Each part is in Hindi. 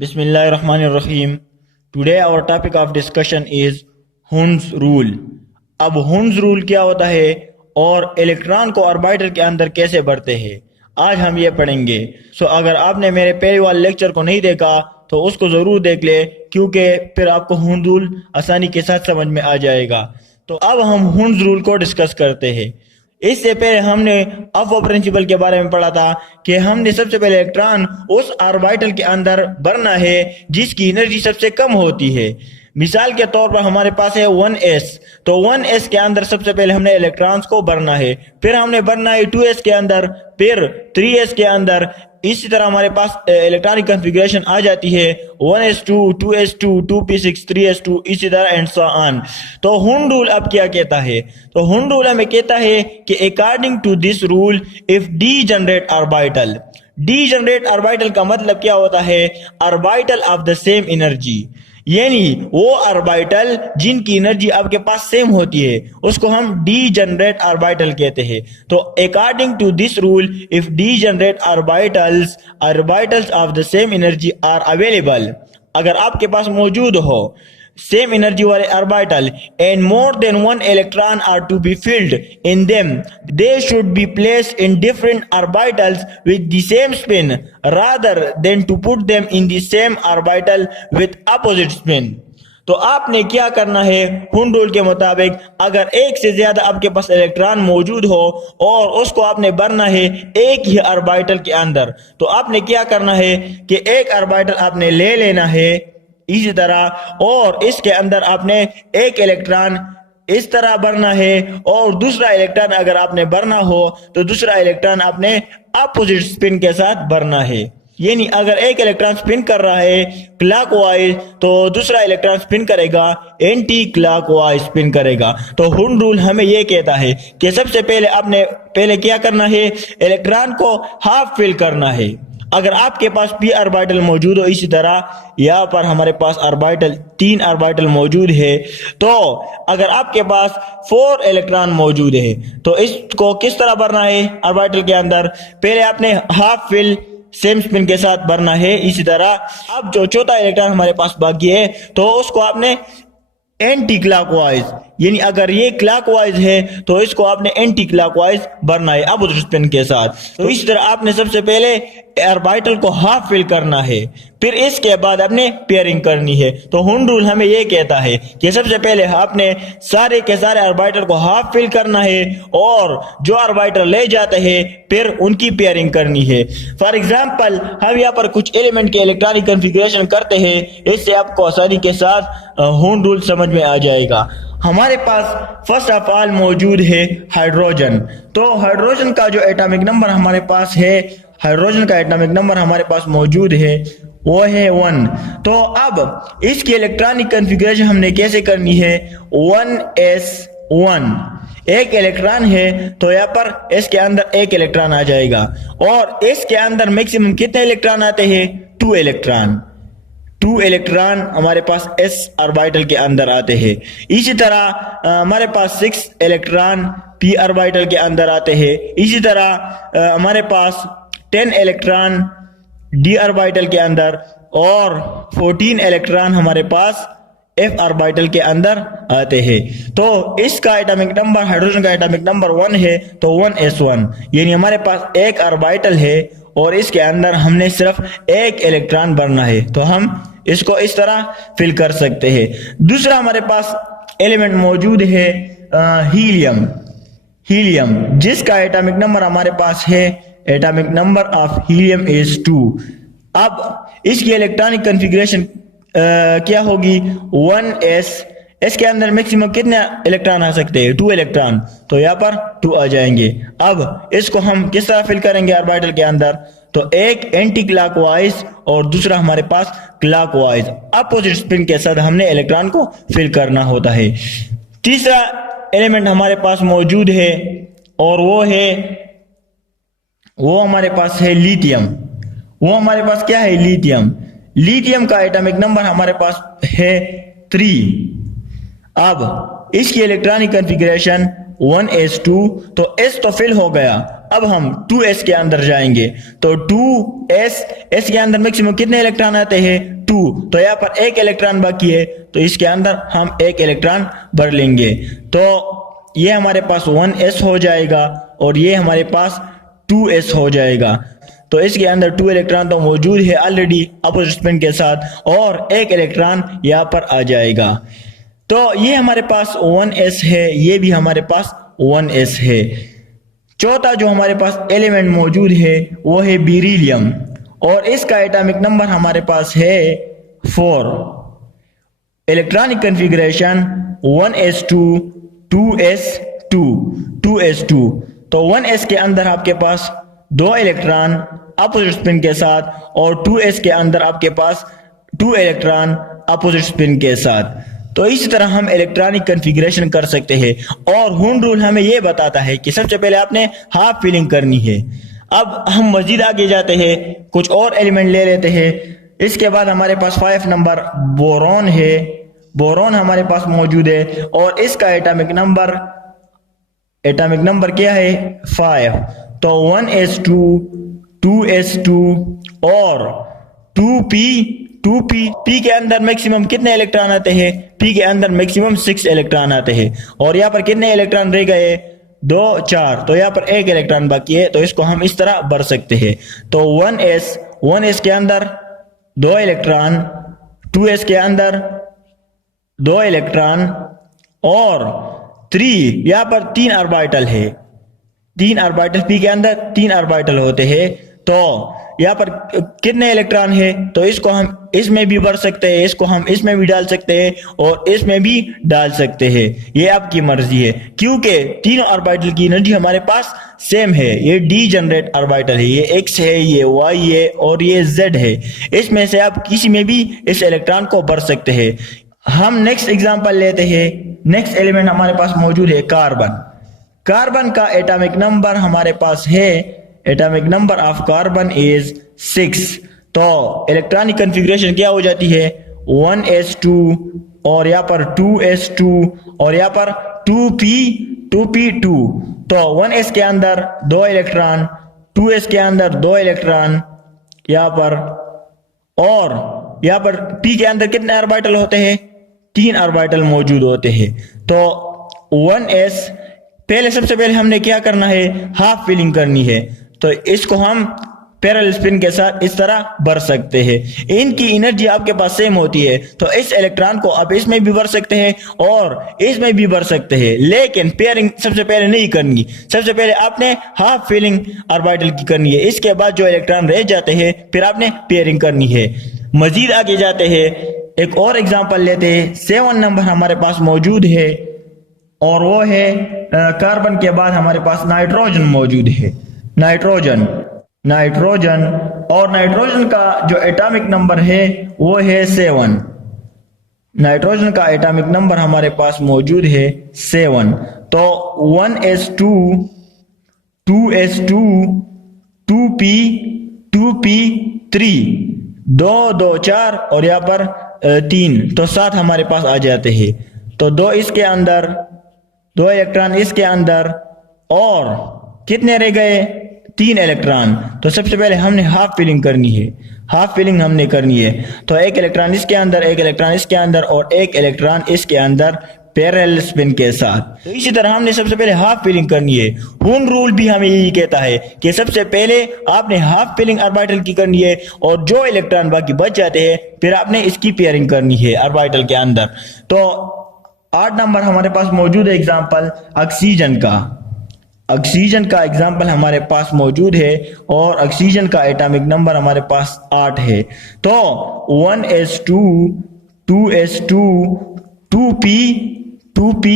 Bismillahirrahmanirrahim. Today our topic of discussion is Hund's rule. अब Hund's rule क्या होता है और इलेक्ट्रॉन को ऑर्बिटल के अंदर कैसे बढ़ते हैं, आज हम ये पढ़ेंगे। अगर आपने मेरे पहले वाले लेक्चर को नहीं देखा तो उसको ज़रूर देख ले, क्योंकि फिर आपको Hund's rule आसानी के साथ समझ में आ जाएगा। तो अब हम Hund's rule को डिस्कस करते हैं। इससे पहले हमने अफवा प्रिंसिपल के बारे में पढ़ा था कि हमने सबसे पहले इलेक्ट्रॉन उस ऑर्बिटल के अंदर भरना है जिसकी एनर्जी सबसे कम होती है। मिसाल के तौर पर हमारे पास है 1s, तो 1s के अंदर सबसे पहले हमने इलेक्ट्रॉन्स को भरना है, फिर हमने भरना है 2s के अंदर, फिर 3s के अंदर। इसी तरह हमारे पास इलेक्ट्रॉनिक कॉन्फ़िगरेशन आ जाती है 1s2, 2s2, 2p6, 3s2, इसी तरह एंड सो ऑन। तो हुंड रूल अब क्या कहता है? तो हुंड रूल हमें कहता है कि according to this rule if degenerate orbital, degenerate orbital का मतलब क्या होता है? Orbital of the same energy, यानी वो ऑर्बिटल जिनकी एनर्जी आपके पास सेम होती है उसको हम डीजनरेट ऑर्बिटल कहते हैं। तो according to this rule if degenerate orbitals of the same energy are available, अगर आपके पास मौजूद हो सेम एनर्जी वाले orbital and more than one electron are to be filled in them, they should be placed in different orbitals with the same spin rather than to put them in the same orbital with opposite spin. तो आपने क्या करना है? हुंड रूल के मुताबिक अगर एक से ज्यादा आपके पास इलेक्ट्रॉन मौजूद हो और उसको आपने भरना है एक ही ऑर्बिटल के अंदर, तो आपने क्या करना है कि एक ऑर्बिटल आपने ले लेना है इसी तरह, और इसके अंदर आपने एक इलेक्ट्रॉन इस तरह भरना है और दूसरा इलेक्ट्रॉन अगर आपने भरना हो तो दूसरा इलेक्ट्रॉन आपने अपोजिट स्पिन के साथ भरना है। यानी अगर एक इलेक्ट्रॉन स्पिन कर रहा है क्लॉकवाइज तो दूसरा इलेक्ट्रॉन स्पिन करेगा एंटी क्लॉकवाइज स्पिन करेगा। तो हुंड रूल हमें यह कहता है कि सबसे पहले आपने क्या करना है? इलेक्ट्रॉन को हाफ फिल करना है। अगर आपके पास p ऑर्बिटल मौजूद हो, इसी तरह यहाँ पर हमारे पास ऑर्बिटल 3 ऑर्बिटल मौजूद है, तो अगर आपके पास 4 इलेक्ट्रॉन मौजूद है तो इसको किस तरह भरना है? ऑर्बिटल के अंदर पहले आपने हाफ फिल सेम स्पिन के साथ भरना है। इसी तरह अब जो चौथा इलेक्ट्रॉन हमारे पास बाकी है तो उसको आपने एंटी क्लॉकवाइज, यानी अगर ये क्लॉकवाइज है तो इसको आपने एंटी क्लॉकवाइज भरना है अपोजिट स्पिन के साथ। तो इस तरह आपने सबसे पहले ऑर्बिटल को हाफ फिल करना है, फिर इसके बाद आपने पेयरिंग करनी है। तो हुंड रूल हमें यह कहता है कि सबसे पहले आपने सारे के सारे ऑर्बिटल को हाफ फिल करना है और जो ऑर्बिटल ले जाते हैं फिर उनकी पेयरिंग करनी है। फॉर एग्जांपल हम यहाँ पर कुछ एलिमेंट के इलेक्ट्रॉनिक कॉन्फ़िगरेशन करते हैं, इससे आपको आसानी के साथ हुंड रूल समझ में आ जाएगा। हमारे पास फर्स्ट ऑफ ऑल मौजूद है हाइड्रोजन। तो हाइड्रोजन का जो एटॉमिक नंबर हमारे पास है, हाइड्रोजन का एटॉमिक नंबर हमारे पास मौजूद है वो है 1। तो अब इसकी इलेक्ट्रॉनिक कॉन्फ़िगरेशन हमने कैसे करनी है? 1s1 एक इलेक्ट्रॉन है तो यहाँ पर इसके अंदर एक इलेक्ट्रॉन आ जाएगा और इसके अंदर मैक्सिमम कितने इलेक्ट्रॉन आते हैं? 2 इलेक्ट्रॉन। 2 इलेक्ट्रॉन हमारे पास s ऑर्बिटल के अंदर आते हैं। इसी तरह हमारे पास 6 इलेक्ट्रॉन p ऑर्बिटल के अंदर आते हैं। इसी तरह हमारे पास 10 इलेक्ट्रॉन d ऑर्बिटल के अंदर और 14 इलेक्ट्रॉन हमारे पास f ऑर्बिटल के अंदर आते हैं। तो इसका एटॉमिक नंबर, हाइड्रोजन का एटॉमिक नंबर 1 है तो 1s1, यानी हमारे पास एक ऑर्बिटल है और इसके अंदर हमने सिर्फ एक इलेक्ट्रॉन भरना है, तो हम इसको इस तरह फिल कर सकते हैं। दूसरा हमारे पास एलिमेंट मौजूद है हीलियम, हीलियम जिसका एटॉमिक नंबर हमारे पास है, atomic number of helium is 2। अब इसकी इलेक्ट्रॉनिक कॉन्फ़िगरेशन क्या होगी? 1s, इसके अंदर मैक्सिमम कितने इलेक्ट्रॉन आ सकते हैं? 2 इलेक्ट्रॉन, तो यहाँ पर 2 आ जाएंगे। अब इसको हम किस तरह फिल करेंगे ऑर्बिटल के अंदर? तो एक एंटी क्लॉकवाइज और दूसरा हमारे पास क्लॉकवाइज अपोजिट स्पिन के साथ हमने इलेक्ट्रॉन को फिल करना होता है। तीसरा एलिमेंट हमारे पास मौजूद है और वो हमारे पास है लिथियम। वो हमारे पास क्या है? लिथियम। लिथियम का एटॉमिक नंबर हमारे पास है 3। अब इसकी इलेक्ट्रॉनिक कॉन्फ़िगरेशन 1s2, तो s तो फिल हो गया अब हम 2s के अंदर जाएंगे तो 2s के अंदर मैक्सिमम कितने इलेक्ट्रॉन आते हैं 2। तो यहाँ पर एक इलेक्ट्रॉन बाकी है तो इसके अंदर हम एक इलेक्ट्रॉन भर लेंगे तो ये हमारे पास 1s हो जाएगा और ये हमारे पास 2s हो जाएगा। तो इसके अंदर 2 इलेक्ट्रॉन तो मौजूद है ऑलरेडी अपोजिट स्पिन के साथ और एक इलेक्ट्रॉन यहाँ पर आ जाएगा। तो ये हमारे पास 1s है, ये भी हमारे पास 1s है। चौथा जो हमारे पास एलिमेंट मौजूद है वो है बेरिलियम और इसका एटॉमिक नंबर हमारे पास है 4। Electronic configuration 1s2 2s2 2s2। तो 1s के अंदर आपके पास 2 इलेक्ट्रॉन अपोजिट स्पिन के साथ और 2s के अंदर आपके पास 2 इलेक्ट्रॉन अपोजिट स्पिन के साथ। तो इसी तरह हम इलेक्ट्रॉनिक कॉन्फ़िगरेशन कर सकते हैं और हून रूल हमें यह बताता है कि सबसे पहले आपने हाफ फिलिंग करनी है। अब हम मजीद आगे जाते हैं, कुछ और एलिमेंट ले लेते हैं। इसके बाद हमारे पास 5 नंबर बोरॉन है। बोरॉन हमारे पास मौजूद है और इसका एटॉमिक नंबर क्या है 5। तो 1s2 2s2 और 2p के अंदर मैक्सिमम कितने इलेक्ट्रॉन आते हैं p के अंदर मैक्सिमम 6 इलेक्ट्रॉन आते हैं और यहाँ पर कितने इलेक्ट्रॉन रह गए 2 4। तो यहाँ पर एक इलेक्ट्रॉन बाकी है तो इसको हम इस तरह भर सकते हैं। तो 1s के अंदर 2 इलेक्ट्रॉन, 2s के अंदर 2 इलेक्ट्रॉन और 3 यहाँ पर 3 ऑर्बिटल है। 3 ऑर्बिटल p के अंदर 3 ऑर्बिटल होते हैं। तो यहाँ पर कितने इलेक्ट्रॉन है तो इसको हम इसमें भी भर सकते हैं, इसको हम इसमें भी डाल सकते हैं और इसमें भी डाल सकते हैं, ये आपकी मर्जी है। क्योंकि तीनों ऑर्बिटल की एनर्जी हमारे पास सेम है। ये डीजेनरेट ऑर्बिटल है, ये x है, ये y है और ये z है। इसमें से आप किसी में भी इस इलेक्ट्रॉन को भर सकते हैं। हम नेक्स्ट एग्जांपल लेते हैं। नेक्स्ट एलिमेंट हमारे पास मौजूद है कार्बन। कार्बन का एटॉमिक नंबर हमारे पास है, atomic number of carbon is 6। तो इलेक्ट्रॉनिक कॉन्फ़िगरेशन क्या हो जाती है 1s2 और यहाँ पर 2s2 और यहाँ पर 2p2। तो 1s के अंदर 2 इलेक्ट्रॉन, 2s के अंदर 2 इलेक्ट्रॉन यहाँ पर और यहाँ पर p के अंदर कितने ऑर्बिटल होते हैं 3 ऑर्बिटल मौजूद होते हैं। तो 1s सबसे पहले हमने क्या करना है हाफ फिलिंग करनी है। तो इसको हम पैरेलल स्पिन के साथ इस तरह भर सकते हैं। इनकी एनर्जी आपके पास सेम होती है तो इस इलेक्ट्रॉन को आप इसमें भी भर सकते हैं और इसमें भी भर सकते हैं, लेकिन पेयरिंग सबसे पहले नहीं करनी। सबसे पहले आपने हाफ फिलिंग ऑर्बिटल की करनी है, इसके बाद जो इलेक्ट्रॉन रह जाते हैं फिर आपने पेयरिंग करनी है। मजीद आगे जाते हैं, एक और एग्जाम्पल लेते हैं। 7 नंबर हमारे पास मौजूद है और वो है कार्बन के बाद हमारे पास नाइट्रोजन मौजूद है। नाइट्रोजन और नाइट्रोजन का जो एटॉमिक नंबर है वो है 7। नाइट्रोजन का एटॉमिक नंबर हमारे पास मौजूद है 7। तो 1s2 2s2 2p3 2 2 4 और यहाँ पर 3 तो 7 हमारे पास आ जाते हैं। तो 2 इसके अंदर, 2 इलेक्ट्रॉन इसके अंदर और कितने रह गए 3 इलेक्ट्रॉन। तो सबसे पहले हमने हाफ फिलिंग करनी है, हाफ फिलिंग हमने करनी है। तो एक इलेक्ट्रॉन इसके अंदर, एक इलेक्ट्रॉन इसके अंदर और एक इलेक्ट्रॉन इसके अंदर पैरेलल स्पिन के साथ। तो इसी तरह हमने सबसे पहले हाफ फिलिंग करनी है। हून रूल भी हमें यही कहता है कि सबसे पहले आपने हाफ फिलिंग ऑर्बिटल की करनी है और जो इलेक्ट्रॉन बाकी बच जाते हैं फिर आपने इसकी पेयरिंग करनी है ऑर्बिटल के अंदर। तो 8 नंबर हमारे पास मौजूद है एग्जाम्पल ऑक्सीजन का। ऑक्सीजन का एग्जाम्पल हमारे पास मौजूद है और ऑक्सीजन का एटॉमिक नंबर हमारे पास 8 है। तो 1s2 2s2 2p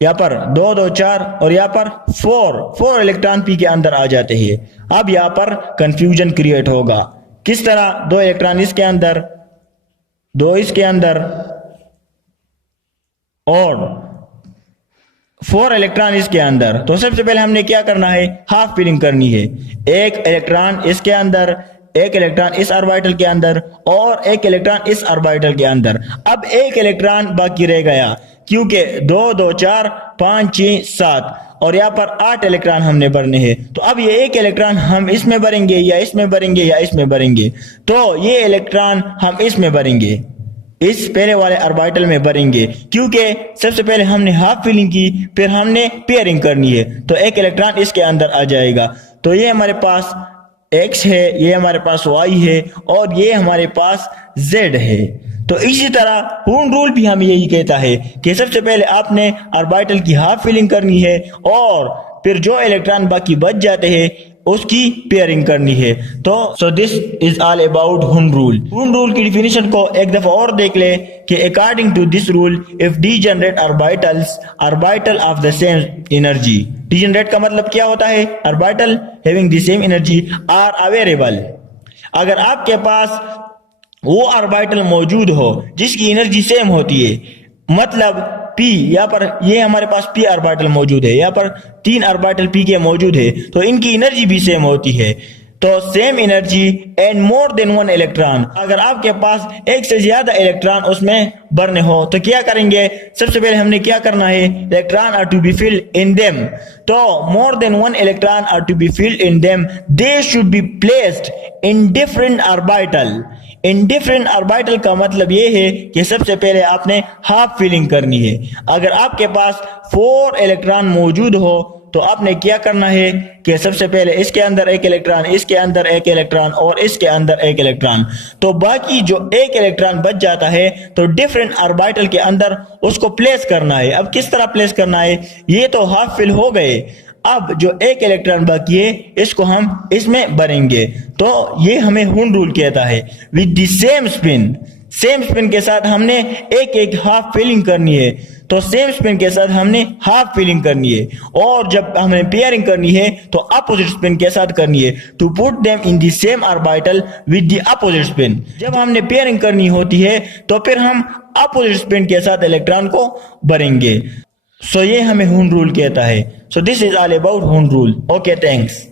यहाँ पर 2 2 4 और यहाँ पर 4 इलेक्ट्रॉन p के अंदर आ जाते हैं। अब यहाँ पर कंफ्यूजन क्रिएट होगा। किस तरह 2 इलेक्ट्रॉन इसके अंदर, 2 इसके अंदर और 4 इलेक्ट्रॉन इसके अंदर। तो सबसे पहले हमने क्या करना है हाफ फिलिंग करनी है। एक इलेक्ट्रॉन इसके अंदर, एक इलेक्ट्रॉन इस ऑर्बिटल के अंदर और एक इलेक्ट्रॉन इस ऑर्बिटल के अंदर। अब एक इलेक्ट्रॉन बाकी रह गया। क्योंकि 2 2 4 5 6 7 और यहाँ पर 8 इलेक्ट्रॉन हमने भरने हैं। तो अब ये एक इलेक्ट्रॉन हम इसमें भरेंगे या इसमें भरेंगे या इसमें भरेंगे, तो ये इलेक्ट्रॉन हम इसमें भरेंगे, इस पहले वाले ऑर्बिटल में भरेंगे, क्योंकि सबसे पहले हमने हाफ फिलिंग की, फिर हमने पेयरिंग करनी है, तो एक इलेक्ट्रॉन इसके अंदर आ जाएगा। तो ये हमारे पास x है, ये हमारे पास y है और ये हमारे पास z है। तो इसी तरह हून रूल भी हमें यही कहता है कि सबसे पहले आपने ऑर्बिटल की हाफ फिलिंग करनी है और फिर जो इलेक्ट्रॉन बाकी बच जाते हैं उसकी पेयरिंग करनी है। तो so this is all about Hund rule. Hund rule की डिफिनेशन को एक दफा और देख ले कि according to this rule if degenerate orbitals orbital of the same energy, degenerate का मतलब क्या होता है, orbital having the same energy are available. अगर आपके पास वो ऑर्बिटल मौजूद हो जिसकी एनर्जी सेम होती है, मतलब P, यहाँ पर ये हमारे पास P ऑर्बिटल मौजूद है, यहाँ पर 3 ऑर्बिटल P के मौजूद है, तो इनकी एनर्जी भी सेम होती है। तो same energy and more than 1 electron, अगर आपके पास एक से ज्यादा इलेक्ट्रॉन उसमें भरने हो तो क्या करेंगे, सबसे पहले हमने क्या करना है, electron are to be filled in them. तो more than 1 electron are to be filled in them, they should be placed in different orbital. In different orbital का मतलब ये है कि सबसे पहले आपने हाफ फिलिंग करनी है। अगर आपके पास 4 इलेक्ट्रॉन मौजूद हो तो आपने क्या करना है कि सबसे पहले इसके अंदर एक इलेक्ट्रॉन, इसके अंदर एक इलेक्ट्रॉन और इसके अंदर एक इलेक्ट्रॉन, तो बाकी जो एक इलेक्ट्रॉन बच जाता है तो डिफरेंट ऑर्बिटल के अंदर उसको प्लेस करना है। अब किस तरह प्लेस करना है, ये तो हाफ फिल हो गए, अब जो एक इलेक्ट्रॉन बाकी है इसको हम इसमें भरेंगे। तो ये हमें हून रूल कहता है। With the same spin, same spin के साथ हमने एक एक हाफ फिलिंग करनी है, तो सेम स्पिन के साथ हमने हाफ फिलिंग करनी है, और जब हमें पेयरिंग करनी है तो अपोजिट स्पिन के साथ करनी है, to put them in the same orbital with the opposite spin. जब हमने पेयरिंग करनी होती है तो फिर हम अपोजिट स्पिन के साथ इलेक्ट्रॉन को भरेंगे। सो ये हमें हून रूल कहता है। सो this is all about Hund rule. Okay, thanks.